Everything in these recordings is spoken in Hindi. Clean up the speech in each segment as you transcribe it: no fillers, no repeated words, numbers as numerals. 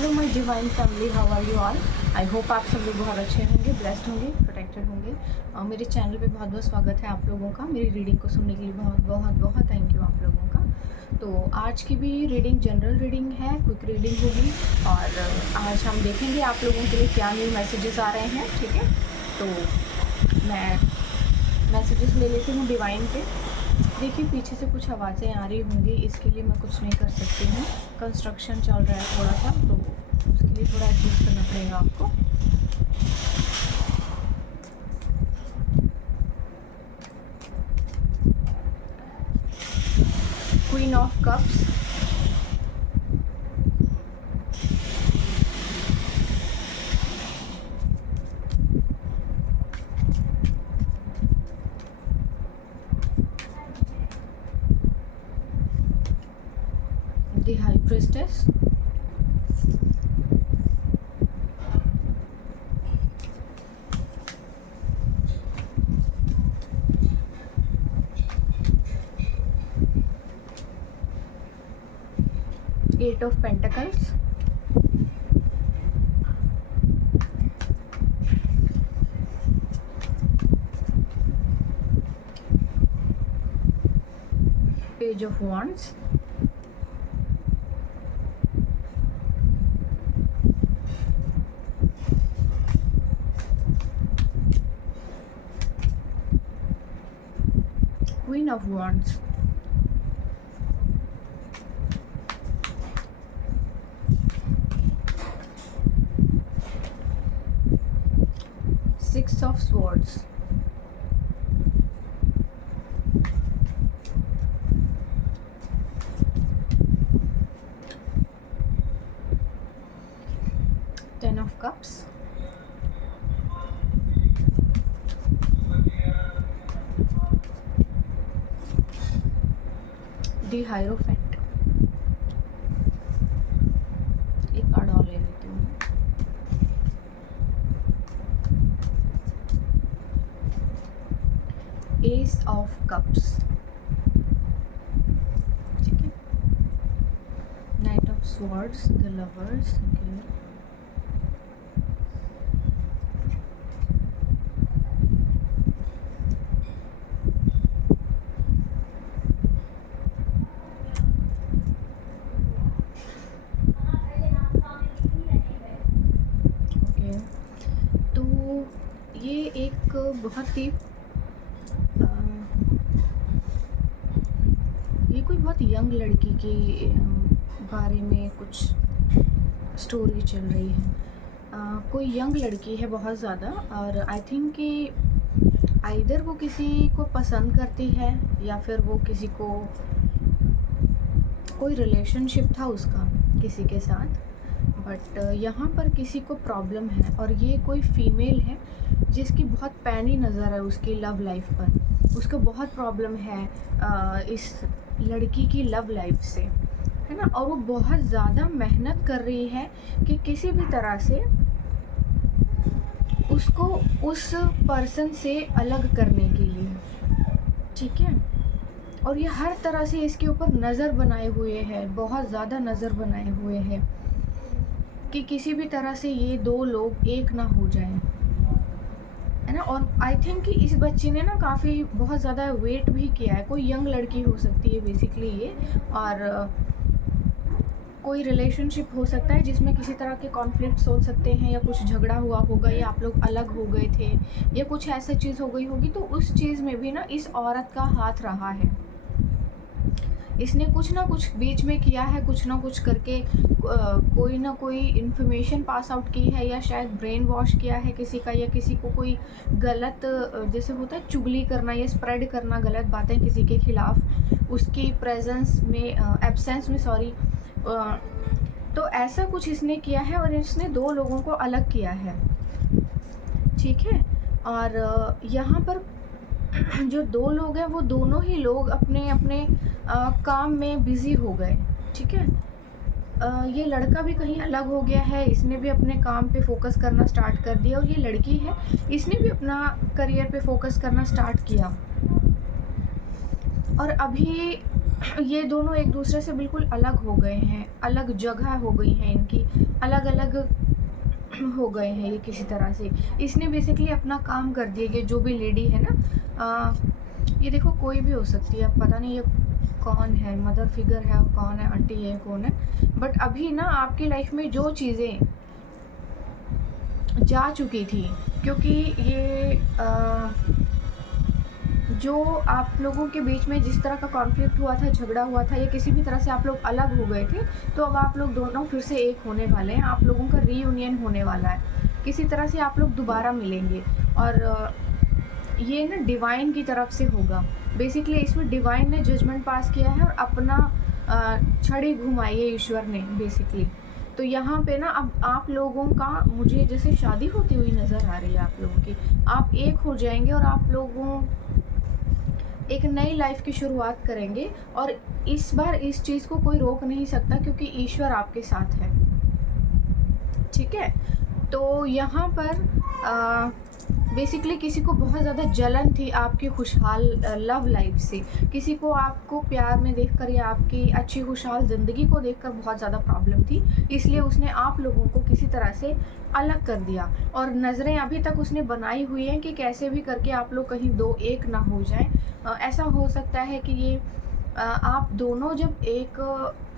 Hello my divine family, how are you all. I hope आप सब लोग बहुत अच्छे होंगे, ब्लेस्ड होंगे, प्रोटेक्टेड होंगे। मेरे चैनल पे बहुत बहुत स्वागत है आप लोगों का। मेरी रीडिंग को सुनने के लिए बहुत बहुत बहुत थैंक यू आप लोगों का। तो आज की भी रीडिंग जनरल रीडिंग है, क्विक रीडिंग होगी और आज हम देखेंगे आप लोगों के लिए क्या न्यू मैसेजेस आ रहे हैं। ठीक है, तो मैं मैसेजेस ले लेती हूँ डिवाइन पे। देखिए पीछे से कुछ आवाज़ें आ रही होंगी, इसके लिए मैं कुछ नहीं कर सकती हूँ। कंस्ट्रक्शन चल रहा है थोड़ा सा, तो उसके लिए थोड़ा एडजस्ट करना पड़ेगा आपको। Queen of cups, the high priestess, eight of pentacles, page of wands, queen of wands, six of swords, ten of cups, the hierophant. एक कार्ड और ले लेती हूँ। एस ऑफ कप्स, ठीक है। Knight of swords, the lovers, तो ये एक बहुत ही ये कोई बहुत यंग लड़की के बारे में कुछ स्टोरी चल रही है। कोई यंग लड़की है बहुत ज़्यादा, और आई थिंक कि आइदर वो किसी को पसंद करती है या फिर वो किसी को, कोई रिलेशनशिप था उसका किसी के साथ, बट यहाँ पर किसी को प्रॉब्लम है और ये कोई फीमेल है जिसकी बहुत पैनी नज़र है उसकी लव लाइफ पर। उसको बहुत प्रॉब्लम है इस लड़की की लव लाइफ से, है ना। और वो बहुत ज़्यादा मेहनत कर रही है कि किसी भी तरह से उसको उस पर्सन से अलग करने के लिए, ठीक है। और ये हर तरह से इसके ऊपर नज़र बनाए हुए है, बहुत ज़्यादा नज़र बनाए हुए हैं कि किसी भी तरह से ये दो लोग एक ना हो जाएं, है ना। और आई थिंक कि इस बच्ची ने ना काफ़ी बहुत ज़्यादा वेट भी किया है। कोई यंग लड़की हो सकती है बेसिकली ये, और कोई रिलेशनशिप हो सकता है जिसमें किसी तरह के कॉन्फ्लिक्ट्स हो सकते हैं, या कुछ झगड़ा हुआ होगा, या आप लोग अलग हो गए थे, या कुछ ऐसा चीज़ हो गई होगी। तो उस चीज़ में भी ना इस औरत का हाथ रहा है। इसने कुछ ना कुछ बीच में किया है, कुछ ना कुछ करके कोई ना कोई इन्फॉर्मेशन पास आउट की है, या शायद ब्रेन वॉश किया है किसी का, या किसी को कोई गलत जैसे होता है चुगली करना या स्प्रेड करना गलत बातें किसी के खिलाफ उसकी प्रेजेंस में, एब्सेंस में, सॉरी। तो ऐसा कुछ इसने किया है और इसने दो लोगों को अलग किया है, ठीक है। और यहाँ पर जो दो लोग हैं वो दोनों ही लोग अपने अपने काम में बिज़ी हो गए, ठीक है। ये लड़का भी कहीं अलग हो गया है, इसने भी अपने काम पे फोकस करना स्टार्ट कर दिया, और ये लड़की है इसने भी अपना करियर पे फोकस करना स्टार्ट किया। और अभी ये दोनों एक दूसरे से बिल्कुल अलग हो गए हैं, अलग जगह हो गई है इनकी, अलग अलग हो गए हैं ये किसी तरह से। इसने बेसिकली अपना काम कर दिया, ये जो भी लेडी है ना, ये देखो कोई भी हो सकती है, अब पता नहीं ये कौन है, मदर फिगर है, कौन है, आंटी है, कौन है, बट अभी ना आपकी लाइफ में जो चीज़ें जा चुकी थी, क्योंकि ये जो आप लोगों के बीच में जिस तरह का कॉन्फ्लिक्ट हुआ था, झगड़ा हुआ था, या किसी भी तरह से आप लोग अलग हो गए थे, तो अब आप लोग दोनों फिर से एक होने वाले हैं, आप लोगों का रीयूनियन होने वाला है, किसी तरह से आप लोग दोबारा मिलेंगे। और ये ना डिवाइन की तरफ से होगा। बेसिकली इसमें डिवाइन ने जजमेंट पास किया है और अपना छड़ी घुमाई है ईश्वर ने बेसिकली। तो यहाँ पे ना अब आप लोगों का मुझे जैसे शादी होती हुई नज़र आ रही है आप लोगों की। आप एक हो जाएंगे और आप लोगों एक नई लाइफ की शुरुआत करेंगे, और इस बार इस चीज़ को कोई रोक नहीं सकता क्योंकि ईश्वर आपके साथ है। ठीक है, तो यहाँ पर बेसिकली किसी को बहुत ज़्यादा जलन थी आपकी खुशहाल लव लाइफ से, किसी को आपको प्यार में देखकर या आपकी अच्छी खुशहाल ज़िंदगी को देखकर बहुत ज़्यादा प्रॉब्लम थी, इसलिए उसने आप लोगों को किसी तरह से अलग कर दिया। और नज़रें अभी तक उसने बनाई हुई हैं कि कैसे भी करके आप लोग कहीं दो एक ना हो जाएं। ऐसा हो सकता है कि ये आप दोनों जब एक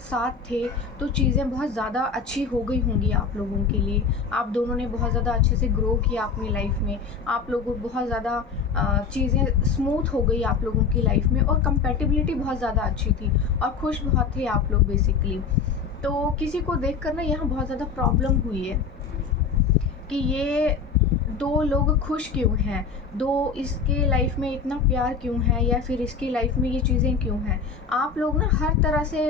साथ थे तो चीज़ें बहुत ज़्यादा अच्छी हो गई होंगी आप लोगों के लिए, आप दोनों ने बहुत ज़्यादा अच्छे से ग्रो किया अपनी लाइफ में, आप लोगों बहुत ज़्यादा चीज़ें स्मूथ हो गई आप लोगों की लाइफ में, और कंपैटिबिलिटी बहुत ज़्यादा अच्छी थी और खुश बहुत थे आप लोग बेसिकली। तो किसी को देख कर ना यहाँ बहुत ज़्यादा प्रॉब्लम हुई है कि ये दो लोग खुश क्यों हैं, दो इसके लाइफ में इतना प्यार क्यों है, या फिर इसकी लाइफ में ये चीज़ें क्यों हैं। आप लोग ना हर तरह से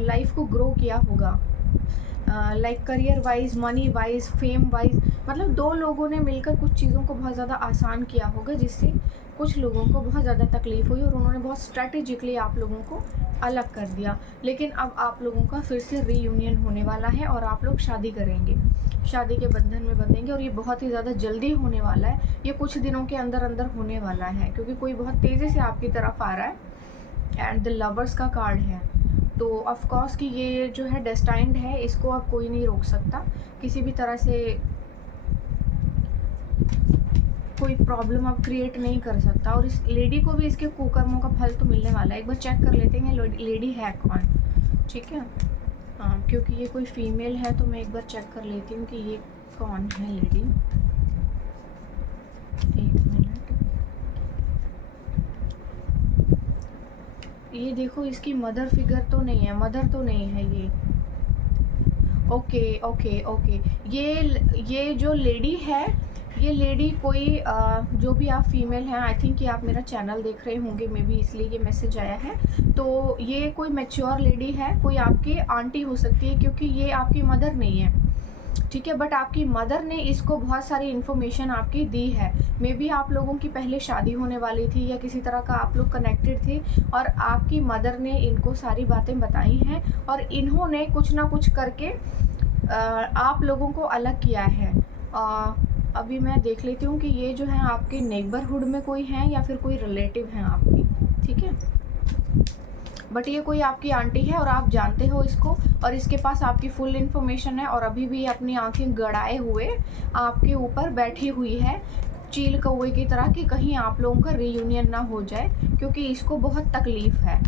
लाइफ को ग्रो किया होगा, like career wise, money wise, fame wise, मतलब दो लोगों ने मिलकर कुछ चीज़ों को बहुत ज़्यादा आसान किया होगा, जिससे कुछ लोगों को बहुत ज़्यादा तकलीफ़ हुई और उन्होंने बहुत स्ट्रैटेजिकली आप लोगों को अलग कर दिया। लेकिन अब आप लोगों का फिर से रीयूनियन होने वाला है और आप लोग शादी करेंगे, शादी के बंधन में बंधेंगे, और ये बहुत ही ज़्यादा जल्दी होने वाला है, ये कुछ दिनों के अंदर अंदर होने वाला है, क्योंकि कोई बहुत तेज़ी से आपकी तरफ आ रहा है एंड द लवर्स का कार्ड है। तो ऑफ कोर्स कि ये जो है डेस्टाइंड है, इसको अब कोई नहीं रोक सकता, किसी भी तरह से कोई प्रॉब्लम आप क्रिएट नहीं कर सकता। और इस लेडी को भी इसके कुकर्मों का फल तो मिलने वाला है। एक बार चेक कर लेते हैं लेडी है कौन, ठीक है। हाँ, क्योंकि ये कोई फीमेल है तो मैं एक बार चेक कर लेती हूँ कि ये कौन है लेडी। एक मिनट, ये देखो इसकी मदर फिगर तो नहीं है, मदर तो नहीं है ये। ओके ओके ओके, ये जो लेडी है, ये लेडी कोई जो भी आप फीमेल हैं, आई थिंक कि आप मेरा चैनल देख रहे होंगे, मे बी इसलिए ये मैसेज आया है। तो ये कोई मैच्योर लेडी है, कोई आपकी आंटी हो सकती है, क्योंकि ये आपकी मदर नहीं है, ठीक है, बट आपकी मदर ने इसको बहुत सारी इन्फॉर्मेशन आपकी दी है। मे बी आप लोगों की पहले शादी होने वाली थी या किसी तरह का आप लोग कनेक्टेड थे, और आपकी मदर ने इनको सारी बातें बताई हैं, और इन्होंने कुछ ना कुछ करके आप लोगों को अलग किया है। अभी मैं देख लेती हूँ कि ये जो है आपके नेबरहुड में कोई है या फिर कोई रिलेटिव हैं आपकी, ठीक है, बट ये कोई आपकी आंटी है और आप जानते हो इसको, और इसके पास आपकी फुल इन्फॉर्मेशन है, और अभी भी अपनी आंखें गड़ाए हुए आपके ऊपर बैठी हुई है चील कौवे की तरह, कि कहीं आप लोगों का रीयूनियन ना हो जाए, क्योंकि इसको बहुत तकलीफ़ है।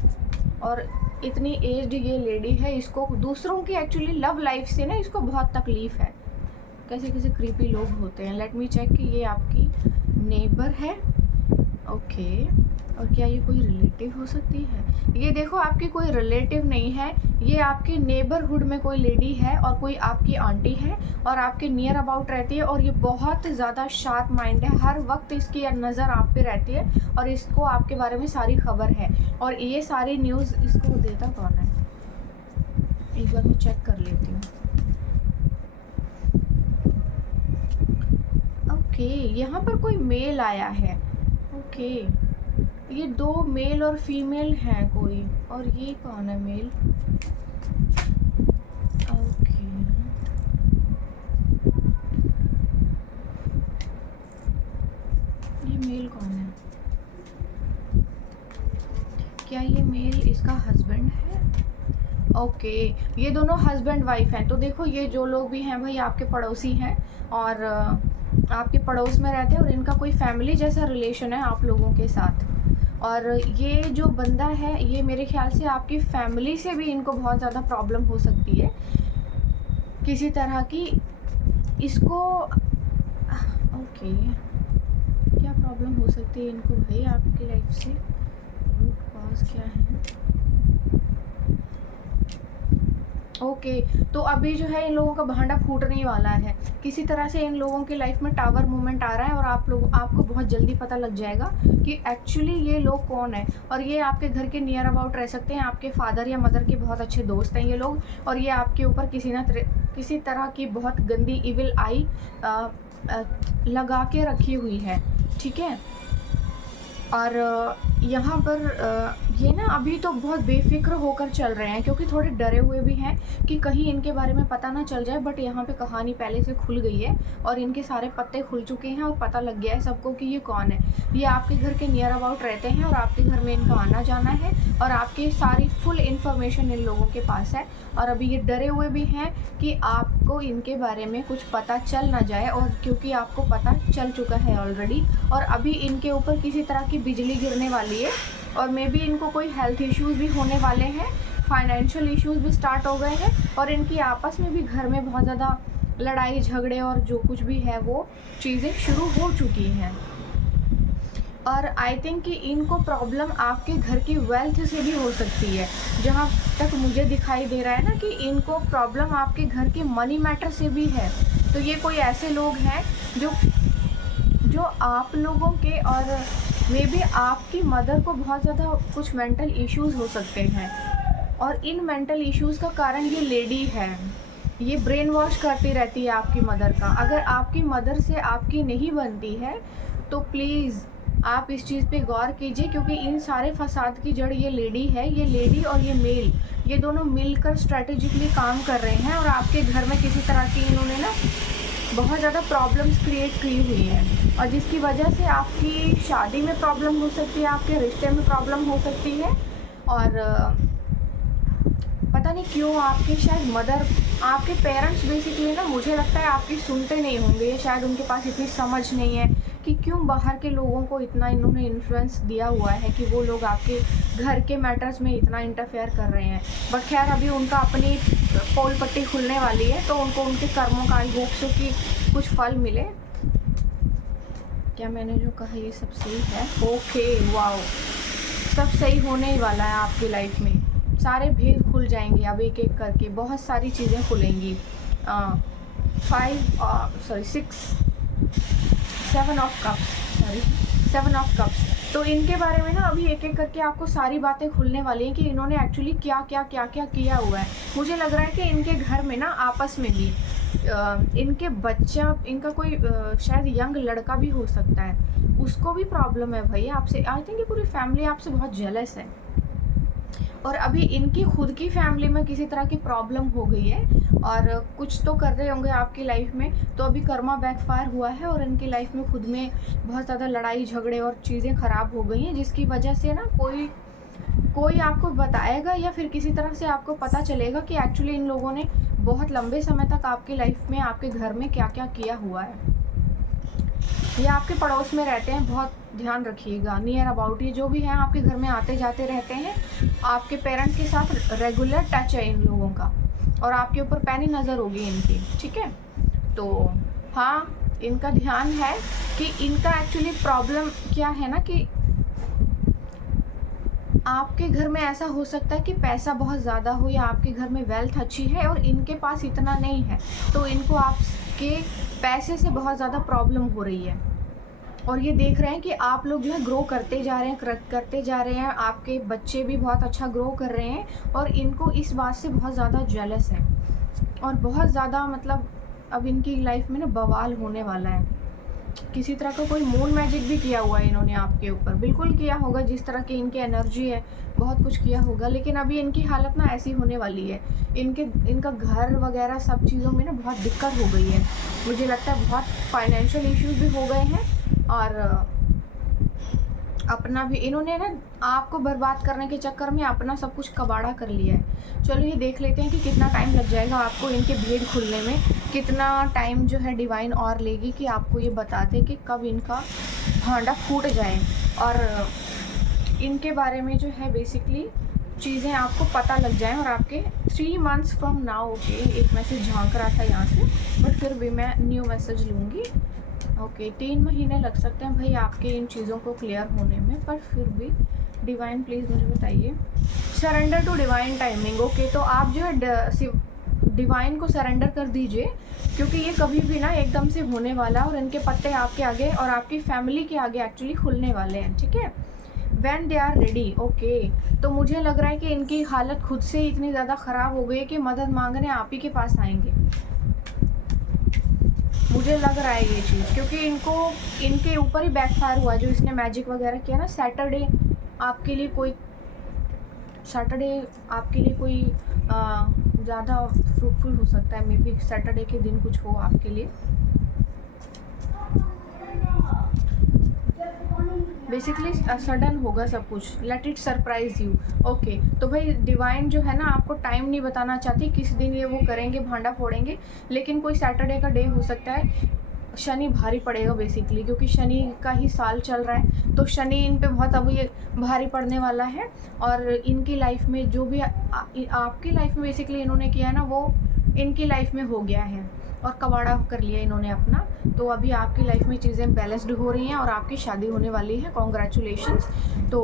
और इतनी एज्ड ये लेडी है, इसको दूसरों की एक्चुअली लव लाइफ से ना इसको बहुत तकलीफ़ है। कैसे कैसे क्रीपी लोग होते हैं। लेट मी चेक कि ये आपकी नेबर है, ओके, और क्या ये कोई रिलेटिव हो सकती है। ये देखो आपकी कोई रिलेटिव नहीं है, ये आपके नेबरहुड में कोई लेडी है और कोई आपकी आंटी है और आपके नियर अबाउट रहती है, और ये बहुत ज़्यादा शार्प माइंड है, हर वक्त इसकी नज़र आप पे रहती है और इसको आपके बारे में सारी खबर है, और ये सारी न्यूज़ इसको देता कौन है, एक बार मैं चेक कर लेती हूँ। ओके, यहाँ पर कोई मेल आया है, ओके, ये दो मेल और फीमेल हैं कोई, और ये कौन है मेल, ओके, ये मेल कौन है, क्या ये मेल इसका हस्बैंड ओके, ये दोनों हस्बैंड वाइफ हैं। तो देखो ये जो लोग भी हैं भाई आपके पड़ोसी हैं और आपके पड़ोस में रहते हैं और इनका कोई फैमिली जैसा रिलेशन है आप लोगों के साथ। और ये जो बंदा है ये मेरे ख्याल से आपकी फैमिली से भी इनको बहुत ज़्यादा प्रॉब्लम हो सकती है किसी तरह की। इसको ओके, क्या प्रॉब्लम हो सकती है इनको भाई आपकी लाइफ से, रूट कॉज क्या है? ओके, तो अभी जो है इन लोगों का भांडा फूटने ही वाला है। किसी तरह से इन लोगों की लाइफ में टावर मूवमेंट आ रहा है और आपको बहुत जल्दी पता लग जाएगा कि एक्चुअली ये लोग कौन है। और ये आपके घर के नियर अबाउट रह सकते हैं, आपके फादर या मदर के बहुत अच्छे दोस्त हैं ये लोग। और ये आपके ऊपर किसी तरह की बहुत गंदी इविल आई लगा के रखी हुई है, ठीक है। और यहाँ पर ये ना अभी तो बहुत बेफिक्र होकर चल रहे हैं क्योंकि थोड़े डरे हुए भी हैं कि कहीं इनके बारे में पता ना चल जाए। बट यहाँ पे कहानी पहले से खुल गई है और इनके सारे पत्ते खुल चुके हैं और पता लग गया है सबको कि ये कौन है। ये आपके घर के नियर अबाउट रहते हैं और आपके घर में इनका आना जाना है और आपकी सारी फुल इन्फॉर्मेशन इन लोगों के पास है। और अभी ये डरे हुए भी हैं कि आपको इनके बारे में कुछ पता चल ना जाए, और क्योंकि आपको पता चल चुका है ऑलरेडी। और अभी इनके ऊपर किसी तरह की बिजली गिरने वाली है और मे बी इनको कोई हेल्थ इश्यूज़ भी होने वाले हैं, फाइनेंशियल इश्यूज़ भी स्टार्ट हो गए हैं और इनकी आपस में भी घर में बहुत ज़्यादा लड़ाई झगड़े और जो कुछ भी है वो चीज़ें शुरू हो चुकी हैं। और आई थिंक कि इनको प्रॉब्लम आपके घर की वेल्थ से भी हो सकती है। जहाँ तक मुझे दिखाई दे रहा है ना कि इनको प्रॉब्लम आपके घर के मनी मैटर से भी है। तो ये कोई ऐसे लोग हैं जो आप लोगों के और मे बी आपकी मदर को बहुत ज़्यादा कुछ मेंटल इश्यूज़ हो सकते हैं और इन मेंटल इश्यूज़ का कारण ये लेडी है। ये ब्रेन वॉश करती रहती है आपकी मदर का। अगर आपकी मदर से आपकी नहीं बनती है तो प्लीज़ आप इस चीज़ पे गौर कीजिए, क्योंकि इन सारे फसाद की जड़ ये लेडी है। ये लेडी और ये मेल, ये दोनों मिलकर स्ट्रेटेजिकली काम कर रहे हैं और आपके घर में किसी तरह की इन्होंने ना बहुत ज़्यादा प्रॉब्लम्स क्रिएट की हुई हैं और जिसकी वजह से आपकी शादी में प्रॉब्लम हो सकती है, आपके रिश्ते में प्रॉब्लम हो सकती है। और पता नहीं क्यों आपके शायद मदर, आपके पेरेंट्स बेसिकली ना मुझे लगता है आपकी सुनते नहीं होंगे। शायद उनके पास इतनी समझ नहीं है कि क्यों बाहर के लोगों को इतना इन्होंने इन्फ्लुएंस दिया हुआ है कि वो लोग आपके घर के मैटर्स में इतना इंटरफेयर कर रहे हैं। बट खैर अभी उनका अपनी पोल पट्टी खुलने वाली है तो उनको उनके कर्मों का आई होप सो कि कुछ फल मिले। क्या मैंने जो कहा ये सब सही है? ओके, वाओ, सब सही होने ही वाला है आपकी लाइफ में। सारे भेद खुल जाएंगे अब एक एक करके, बहुत सारी चीज़ें खुलेंगी। 7 ऑफ कप्स। तो इनके बारे में ना अभी एक एक करके आपको सारी बातें खुलने वाली हैं कि इन्होंने एक्चुअली क्या क्या किया हुआ है। मुझे लग रहा है कि इनके घर में ना आपस में भी इनके बच्चा, इनका कोई शायद यंग लड़का भी हो सकता है, उसको भी प्रॉब्लम है भाई आपसे। आई थिंक ये पूरी फैमिली आपसे बहुत जेलस है और अभी इनकी खुद की फैमिली में किसी तरह की प्रॉब्लम हो गई है और कुछ तो कर रहे होंगे आपकी लाइफ में। तो अभी कर्मा बैकफायर हुआ है और इनकी लाइफ में खुद में बहुत ज़्यादा लड़ाई झगड़े और चीज़ें ख़राब हो गई हैं, जिसकी वजह से ना कोई आपको बताएगा या फिर किसी तरह से आपको पता चलेगा कि एक्चुअली इन लोगों ने बहुत लंबे समय तक आपकी लाइफ में, आपके घर में क्या क्या किया हुआ है। ये आपके पड़ोस में रहते हैं, बहुत ध्यान रखिएगा। नियर अबाउट ये जो भी हैं आपके घर में आते जाते रहते हैं। आपके पेरेंट्स के साथ रेगुलर टच है इन लोगों का और आपके ऊपर पैनी नज़र होगी इनकी, ठीक है। तो हाँ, इनका ध्यान है कि इनका एक्चुअली प्रॉब्लम क्या है ना कि आपके घर में ऐसा हो सकता है कि पैसा बहुत ज़्यादा हो या आपके घर में वेल्थ अच्छी है और इनके पास इतना नहीं है, तो इनको आपके पैसे से बहुत ज़्यादा प्रॉब्लम हो रही है। और ये देख रहे हैं कि आप लोग जो है ग्रो करते जा रहे हैं, आपके बच्चे भी बहुत अच्छा ग्रो कर रहे हैं और इनको इस बात से बहुत ज़्यादा जेलस है और बहुत ज़्यादा मतलब अब इनकी लाइफ में ना बवाल होने वाला है। किसी तरह का कोई मून मैजिक भी किया हुआ है इन्होंने आपके ऊपर, बिल्कुल किया होगा। जिस तरह की इनकी एनर्जी है बहुत कुछ किया होगा, लेकिन अभी इनकी हालत ना ऐसी होने वाली है। इनका घर वगैरह सब चीज़ों में ना बहुत दिक्कत हो गई है। मुझे लगता है बहुत फाइनेंशियल इश्यूज भी हो गए हैं और अपना भी इन्होंने ना आपको बर्बाद करने के चक्कर में अपना सब कुछ कबाड़ा कर लिया है। चलो ये देख लेते हैं कि कितना टाइम लग जाएगा आपको इनके भेद खुलने में, कितना टाइम जो है डिवाइन और लेगी कि आपको ये बता दे कि कब इनका भांडा फूट जाए। और इनके बारे में जो है बेसिकली चीज़ें आपको पता लग जाएं और आपके 3 मंथ्स फ्रॉम नाउ। ओके, एक मैसेज झांक रहा था यहाँ से, बट फिर भी मैं न्यू मैसेज लूँगी। ओके, 3 महीने लग सकते हैं भाई आपके इन चीज़ों को क्लियर होने में, पर फिर भी डिवाइन प्लीज़ मुझे बताइए। Surrender to divine timing. Okay, तो आप जो है डिवाइन को सरेंडर कर दीजिए, क्योंकि ये कभी भी ना एकदम से होने वाला और इनके पत्ते आपके आगे और आपकी फैमिली के आगे एक्चुअली खुलने वाले हैं, ठीक है। When they are ready, okay, तो मुझे लग रहा है कि इनकी हालत खुद से इतनी ज़्यादा ख़राब हो गई है कि मदद मांगने आप ही के पास आएंगे। मुझे लग रहा है ये चीज़, क्योंकि इनके ऊपर ही बैकफायर हुआ जो इसने मैजिक वगैरह किया ना। सैटरडे आपके लिए कोई ज़्यादा फ्रूटफुल हो सकता है। मे बी सैटरडे के दिन कुछ हो आपके लिए। बेसिकली सडन होगा सब कुछ, let it surprise you. Okay, तो भाई डिवाइन जो है ना आपको टाइम नहीं बताना चाहती किस दिन ये वो करेंगे, भांडा फोड़ेंगे, लेकिन कोई सैटरडे का डे हो सकता है। शनि भारी पड़ेगा बेसिकली, क्योंकि शनि का ही साल चल रहा है, तो शनि इन पे बहुत अब ये भारी पड़ने वाला है। और इनकी लाइफ में जो भी आपकी लाइफ में बेसिकली इन्होंने किया है ना, वो इनकी लाइफ में हो गया है और कबाड़ा कर लिया इन्होंने अपना। तो अभी आपकी लाइफ में चीज़ें बैलेंस्ड हो रही हैं और आपकी शादी होने वाली है। कॉन्ग्रेचुलेशंस। तो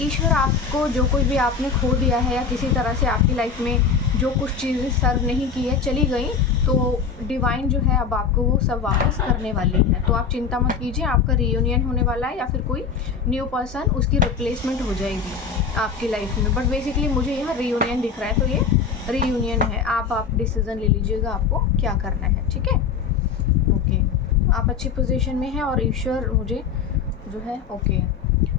ईश्वर आपको जो कुछ भी आपने खो दिया है या किसी तरह से आपकी लाइफ में जो कुछ चीज़ें सर्व नहीं की है, चली गई, तो डिवाइन जो है अब आपको वो सब वापस करने वाली है। तो आप चिंता मत कीजिए, आपका रीयूनियन होने वाला है या फिर कोई न्यू पर्सन उसकी रिप्लेसमेंट हो जाएगी आपकी लाइफ में। बट बेसिकली मुझे यहाँ रीयूनियन दिख रहा है, तो ये रीयूनियन है। आप डिसीज़न ले लीजिएगा आपको क्या करना है, ठीक है। ओके, आप अच्छी पोजीशन में हैं और ईश्वर मुझे जो है ओके,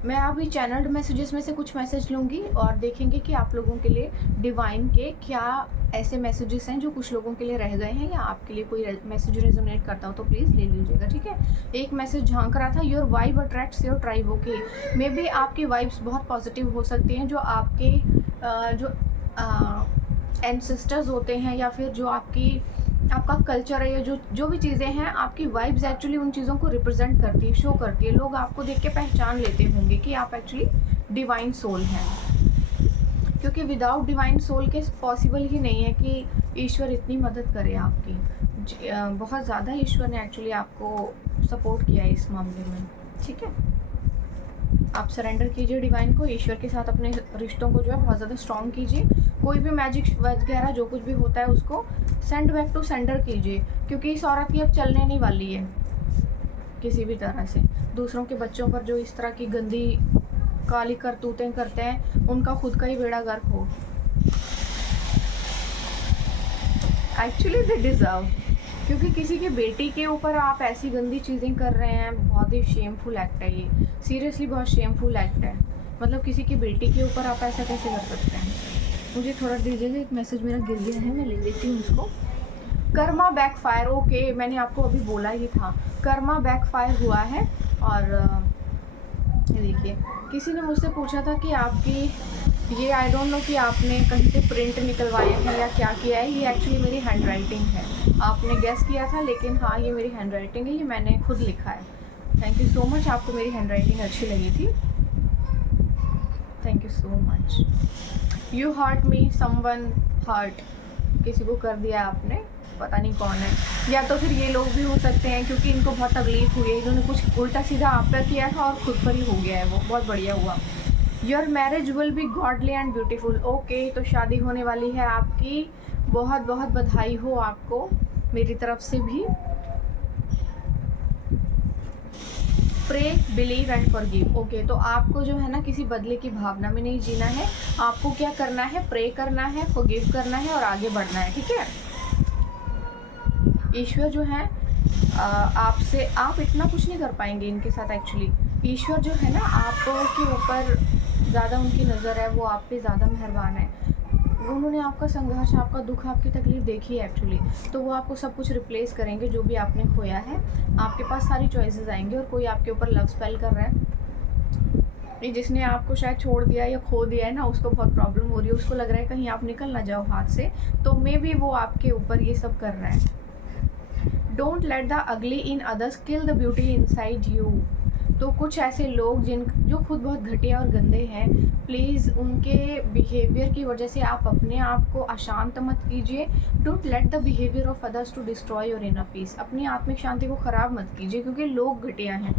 मैं अभी चैनल्ड मैसेजेस में से कुछ मैसेज लूँगी और देखेंगे कि आप लोगों के लिए डिवाइन के क्या ऐसे मैसेजेस हैं जो कुछ लोगों के लिए रह गए हैं, या आपके लिए कोई मैसेज रेजोनेट करता हो तो प्लीज़ ले लीजिएगा, ठीक है। एक मैसेज झांक रहा था, your vibe attracts your tribe. Okay, may be आपकी वाइब्स बहुत पॉजिटिव हो सकती हैं, जो आपके जो एंसेस्टर्स होते हैं या फिर जो आपका कल्चर है, या जो भी चीज़ें हैं, आपकी वाइब्स एक्चुअली उन चीज़ों को रिप्रेजेंट करती है, शो करती है। लोग आपको देख के पहचान लेते होंगे कि आप एक्चुअली डिवाइन सोल हैं, क्योंकि विदाउट डिवाइन सोल के पॉसिबल ही नहीं है कि ईश्वर इतनी मदद करे आपकी। बहुत ज़्यादा ईश्वर ने एक्चुअली आपको सपोर्ट किया है इस मामले में, ठीक है। आप सरेंडर कीजिए डिवाइन को, ईश्वर के साथ अपने रिश्तों को जो है बहुत ज़्यादा स्ट्रॉन्ग कीजिए। कोई भी मैजिक वगैरह जो कुछ भी होता है उसको सेंड बैक टू सेंडर कीजिए, क्योंकि इस औरत की अब चलने नहीं वाली है किसी भी तरह से। दूसरों के बच्चों पर जो इस तरह की गंदी काली करतूतें करते हैं, उनका खुद का ही बेड़ा गर्क हो। एक्चुअली दे डिज़र्व, क्योंकि किसी की बेटी के ऊपर आप ऐसी गंदी चीज़ें कर रहे हैं, बहुत ही शेमफुल एक्ट है ये। सीरियसली बहुत शेमफुल एक्ट है। मतलब किसी की बेटी के ऊपर आप ऐसा कैसे कर सकते हैं। मुझे थोड़ा दीजिएगा, एक मैसेज मेरा गिर गया है, मैं ले लेती हूँ उसको। कर्मा बैकफायर। ओके, मैंने आपको अभी बोला ही था, कर्मा बैकफायर हुआ है। और ये देखिए, किसी ने मुझसे पूछा था कि आपकी ये आई डोंट नो कि आपने कहीं से प्रिंट निकलवाए हैं या क्या किया है। ये एक्चुअली मेरी हैंड राइटिंग है। आपने गेस किया था, लेकिन हाँ ये मेरी हैंड राइटिंग है, ये मैंने खुद लिखा है। थैंक यू सो मच, आपको मेरी हैंड राइटिंग अच्छी लगी थी, thank you so much. You hurt me, someone hurt, किसी को कर दिया आपने, पता नहीं कौन है। या तो फिर ये लोग भी हो सकते हैं, क्योंकि इनको बहुत तकलीफ हुई है, इन्होंने कुछ उल्टा सीधा आप पर किया था और खुद पर ही हो गया है वो, बहुत बढ़िया हुआ। Your marriage will be godly and beautiful. Okay, तो शादी होने वाली है आपकी, बहुत बहुत बधाई हो आपको मेरी तरफ से भी। Pray, believe and forgive. Okay, तो आपको जो है ना किसी बदले की भावना में नहीं जीना है। आपको क्या करना है, प्रे करना है, फॉरगिव करना है और आगे बढ़ना है, ठीक है। ईश्वर जो है आपसे, आप इतना कुछ नहीं कर पाएंगे इनके साथ एक्चुअली। ईश्वर जो है ना आपके ऊपर ज़्यादा उनकी नज़र है, वो आप पे ज़्यादा मेहरबान है। उन्होंने आपका संघर्ष, आपका दुख, आपकी तकलीफ़ देखी है एक्चुअली, तो वो आपको सब कुछ रिप्लेस करेंगे जो भी आपने खोया है। आपके पास सारी चॉइसेस आएंगे, और कोई आपके ऊपर लव स्पेल कर रहा है, ये जिसने आपको शायद छोड़ दिया या खो दिया है ना, उसको बहुत प्रॉब्लम हो रही है, उसको लग रहा है कहीं आप निकल ना जाओ हाथ से, तो मे बी वो आपके ऊपर ये सब कर रहा है। Don't let the ugly in others kill the beauty inside you. तो कुछ ऐसे लोग जो खुद बहुत घटिया और गंदे हैं, प्लीज़ उनके बिहेवियर की वजह से आप अपने आप को अशांत मत कीजिए। Don't let the behaviour of others to destroy your inner peace. अपनी आत्मिक शांति को ख़राब मत कीजिए, क्योंकि लोग घटिया हैं।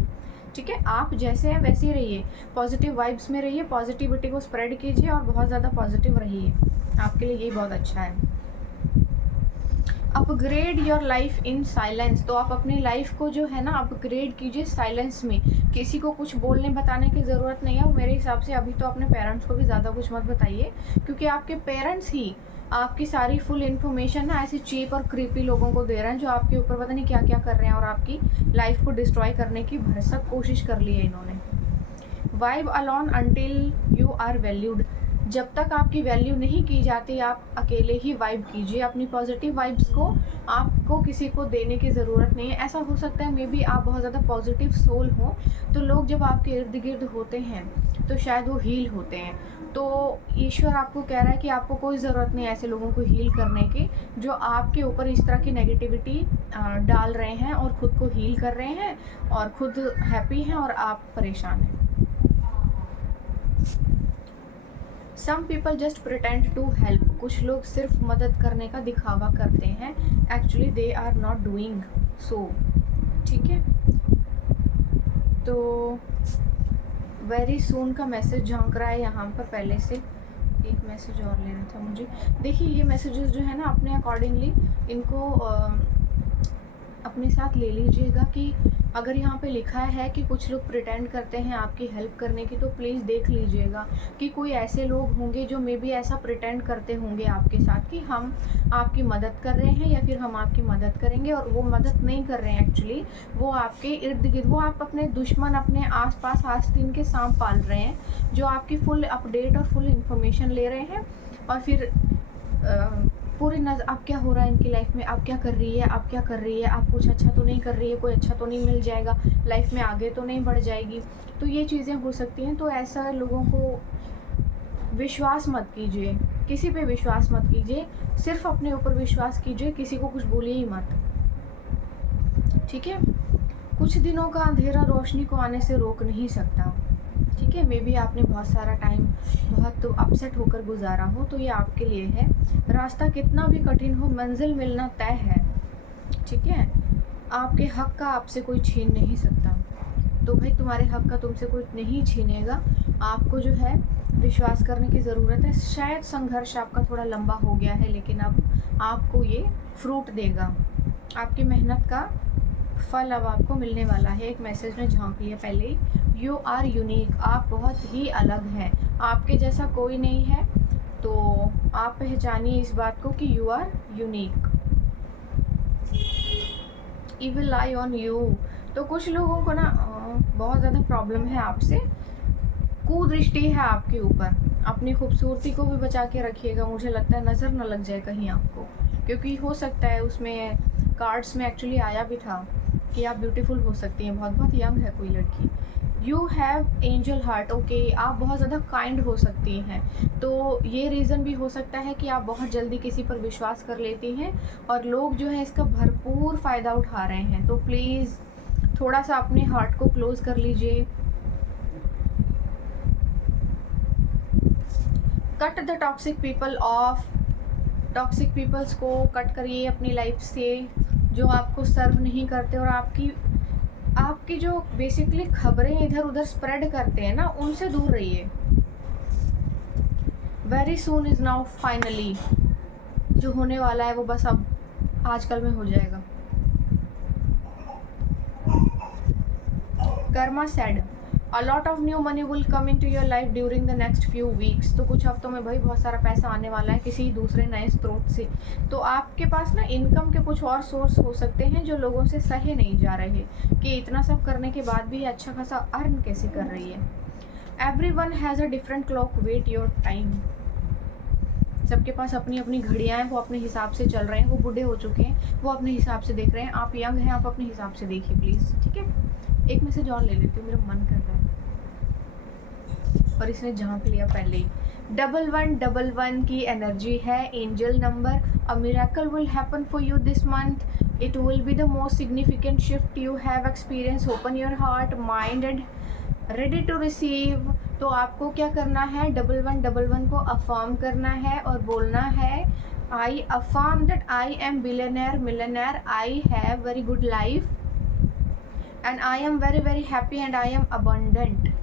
ठीक है, आप जैसे हैं वैसे ही रहिए, पॉजिटिव वाइब्स में रहिए, पॉजिटिविटी को स्प्रेड कीजिए और बहुत ज़्यादा पॉजिटिव रहिए, आपके लिए यही बहुत अच्छा है। Upgrade your life in silence. तो आप अपनी लाइफ को जो है ना अपग्रेड कीजिए साइलेंस में। किसी को कुछ बोलने बताने की ज़रूरत नहीं है। मेरे हिसाब से अभी तो अपने पेरेंट्स को भी ज़्यादा कुछ मत बताइए, क्योंकि आपके पेरेंट्स ही आपकी सारी फुल इन्फॉर्मेशन ना ऐसे चीप और क्रीपी लोगों को दे रहे हैं, जो आपके ऊपर पता नहीं क्या क्या कर रहे हैं और आपकी लाइफ को डिस्ट्रॉय करने की भरसक कोशिश कर ली है इन्होंने। Vibe alone until you are valued. जब तक आपकी वैल्यू नहीं की जाती, आप अकेले ही वाइब कीजिए अपनी पॉजिटिव वाइब्स को। आपको किसी को देने की ज़रूरत नहीं है। ऐसा हो सकता है मे बी आप बहुत ज़्यादा पॉजिटिव सोल हो, तो लोग जब आपके इर्द गिर्द होते हैं तो शायद वो हील होते हैं। तो ईश्वर आपको कह रहा है कि आपको कोई ज़रूरत नहीं ऐसे लोगों को हील करने की, जो आपके ऊपर इस तरह की नेगेटिविटी डाल रहे हैं और ख़ुद को हील कर रहे हैं और ख़ुद हैप्पी हैं और आप परेशान हैं। Some people just pretend to help. कुछ लोग सिर्फ मदद करने का दिखावा करते हैं, actually they are not doing so. ठीक है, तो वेरी सून का मैसेज झांक रहा है यहाँ पर। पहले से एक मैसेज और लेना था मुझे। देखिए, ये मैसेजेस जो है ना, अपने अकॉर्डिंगली इनको अपने साथ ले लीजिएगा कि अगर यहाँ पे लिखा है कि कुछ लोग प्रिटेंड करते हैं आपकी हेल्प करने की, तो प्लीज़ देख लीजिएगा कि कोई ऐसे लोग होंगे जो मे बी ऐसा प्रिटेंड करते होंगे आपके साथ कि हम आपकी मदद कर रहे हैं या फिर हम आपकी मदद करेंगे, और वो मदद नहीं कर रहे हैं एक्चुअली। वो आपके इर्द गिर्द, वो आप अपने दुश्मन, अपने आसपास आस्तीन के सांप पाल रहे हैं, जो आपकी फुल अपडेट और फुल इन्फॉर्मेशन ले रहे हैं और फिर पूरी नज़र अब क्या हो रहा है इनकी लाइफ में, अब क्या कर रही है, अब क्या कर रही है, आप कुछ अच्छा तो नहीं कर रही है, कोई अच्छा तो नहीं मिल जाएगा, लाइफ में आगे तो नहीं बढ़ जाएगी। तो ये चीज़ें हो सकती हैं। तो ऐसा लोगों को विश्वास मत कीजिए, किसी पे विश्वास मत कीजिए, सिर्फ अपने ऊपर विश्वास कीजिए, किसी को कुछ बोलिए ही मत। ठीक है, कुछ दिनों का अंधेरा रोशनी को आने से रोक नहीं सकता। ठीक है, मे बी आपने बहुत सारा टाइम बहुत अपसेट होकर गुजारा हो, तो ये आपके लिए है। रास्ता कितना भी कठिन हो, मंजिल मिलना तय है। ठीक है, आपके हक का आपसे कोई छीन नहीं सकता। तो भाई, तुम्हारे हक का तुमसे कोई नहीं छीनेगा। आपको जो है विश्वास करने की ज़रूरत है। शायद संघर्ष आपका थोड़ा लंबा हो गया है, लेकिन अब आपको ये फ्रूट देगा। आपकी मेहनत का फल अब आपको मिलने वाला है। एक मैसेज ने झांक लिया पहले ही। You are unique. आप बहुत ही अलग हैं, आपके जैसा कोई नहीं है। तो आप पहचानिए इस बात को कि you are unique. Evil eye on you. तो कुछ लोगों को ना बहुत ज़्यादा प्रॉब्लम है आपसे, कुदृष्टि है आपके ऊपर। अपनी खूबसूरती को भी बचा के रखिएगा। मुझे लगता है नज़र न लग जाए कहीं आपको, क्योंकि हो सकता है उसमें कार्ड्स में एक्चुअली आया भी था कि आप ब्यूटीफुल हो सकती हैं। बहुत बहुत यंग है कोई लड़की। You have angel heart. Okay, आप बहुत ज़्यादा काइंड हो सकती हैं। तो ये रीज़न भी हो सकता है कि आप बहुत जल्दी किसी पर विश्वास कर लेती हैं और लोग जो है इसका भरपूर फ़ायदा उठा रहे हैं। तो प्लीज़ थोड़ा सा अपने हार्ट को क्लोज़ कर लीजिए। Cut the toxic people off. Toxic peoples को कट करिए अपनी लाइफ से, जो आपको सर्व नहीं करते और आपकी जो बेसिकली खबरें इधर उधर स्प्रेड करते हैं ना, उनसे दूर रहिए। Very soon is now finally. जो होने वाला है वो बस अब आजकल में हो जाएगा। Karma said a lot of new money will come into your life during the next few weeks. तो कुछ हफ्तों में भाई बहुत सारा पैसा आने वाला है किसी दूसरे नए स्रोत से। तो आपके पास ना इनकम के कुछ और सोर्स हो सकते हैं जो लोगों से सहे नहीं जा रहे कि इतना सब करने के बाद भी अच्छा खासा अर्न कैसे कर रही है। Everyone has a different clock, wait your time. सबके पास अपनी अपनी घड़ियाँ हैं, वो अपने हिसाब से चल रहे हैं। वो बूढ़े हो चुके हैं, वो अपने हिसाब से देख रहे हैं। आप यंग हैं, आप अपने हिसाब से देखिए प्लीज़। ठीक है, एक मैसेज और ले लेती हूँ, मेरा मन कर रहा है। और इसने झांक लिया पहले ही। 1111 की एनर्जी है, angel number. A miracle will happen for you this month. It will be the most significant shift you have experience. Open your heart, mind and ready to receive. तो आपको क्या करना है, 1111 को अफर्म करना है और बोलना है, I affirm that I am billionaire millionaire, I have very good life and I am very very happy and I am abundant.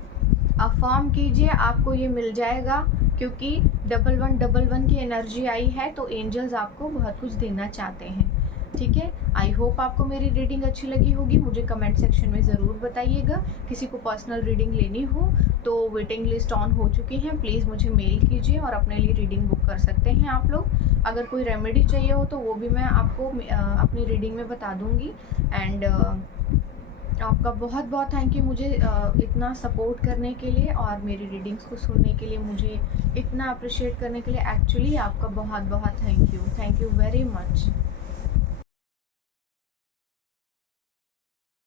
Affirm कीजिए, आपको ये मिल जाएगा, क्योंकि 1111 की एनर्जी आई है तो एंजल्स आपको बहुत कुछ देना चाहते हैं। ठीक है, आई होप आपको मेरी रीडिंग अच्छी लगी होगी। मुझे कमेंट सेक्शन में ज़रूर बताइएगा। किसी को पर्सनल रीडिंग लेनी हो तो वेटिंग लिस्ट ऑन हो चुकी हैं, प्लीज़ मुझे मेल कीजिए और अपने लिए रीडिंग बुक कर सकते हैं आप लोग। अगर कोई रेमेडी चाहिए हो तो वो भी मैं आपको अपनी रीडिंग में बता दूँगी। एंड आपका बहुत बहुत थैंक यू मुझे इतना सपोर्ट करने के लिए और मेरी रीडिंग्स को सुनने के लिए, मुझे इतना अप्रिशिएट करने के लिए। एक्चुअली आपका बहुत बहुत थैंक यू वेरी मच।